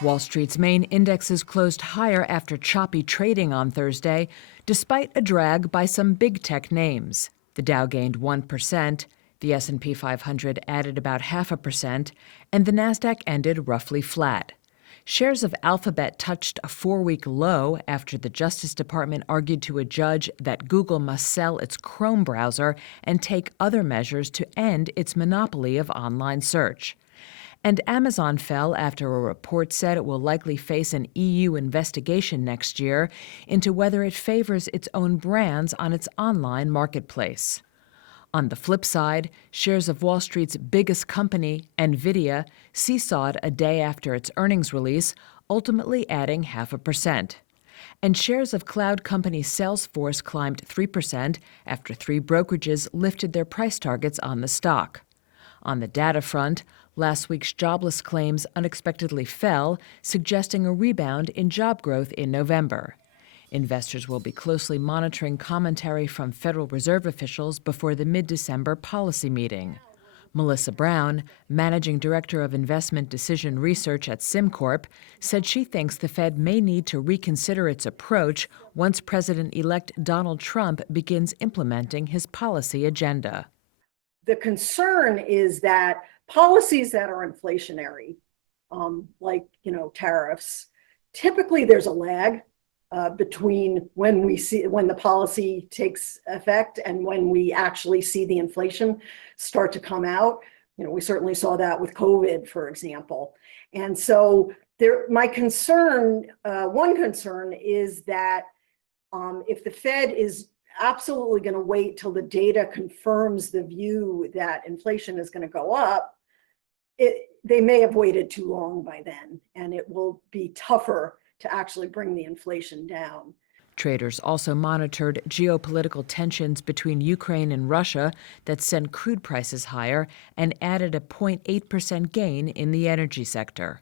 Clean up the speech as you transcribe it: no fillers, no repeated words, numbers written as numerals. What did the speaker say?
Wall Street's main indexes closed higher after choppy trading on Thursday, despite a drag by some big tech names. The Dow gained 1%, the S&P 500 added about 0.5%, and the Nasdaq ended roughly flat. Shares of Alphabet touched a 4-week low after the Justice Department argued to a judge that Google must sell its Chrome browser and take other measures to end its monopoly of online search. And Amazon fell after a report said it will likely face an EU investigation next year into whether it favors its own brands on its online marketplace. On the flip side, shares of Wall Street's biggest company, Nvidia, seesawed a day after its earnings release, ultimately adding 0.5%. And shares of cloud company Salesforce climbed 3% after 3 brokerages lifted their price targets on the stock. On the data front, last week's jobless claims unexpectedly fell, suggesting a rebound in job growth in November. Investors will be closely monitoring commentary from Federal Reserve officials before the mid-December policy meeting. Melissa Brown, Managing Director of Investment Decision Research at SimCorp, said she thinks the Fed may need to reconsider its approach once President-elect Donald Trump begins implementing his policy agenda. The concern is that policies that are inflationary, like tariffs, typically there's a lag between when the policy takes effect and when we actually see the inflation start to come out. We certainly saw that with COVID, for example. And so one concern is that if the Fed is absolutely going to wait till the data confirms the view that inflation is going to go up, they may have waited too long by then, and it will be tougher to actually bring the inflation down. Traders also monitored geopolitical tensions between Ukraine and Russia that sent crude prices higher and added a 0.8% gain in the energy sector.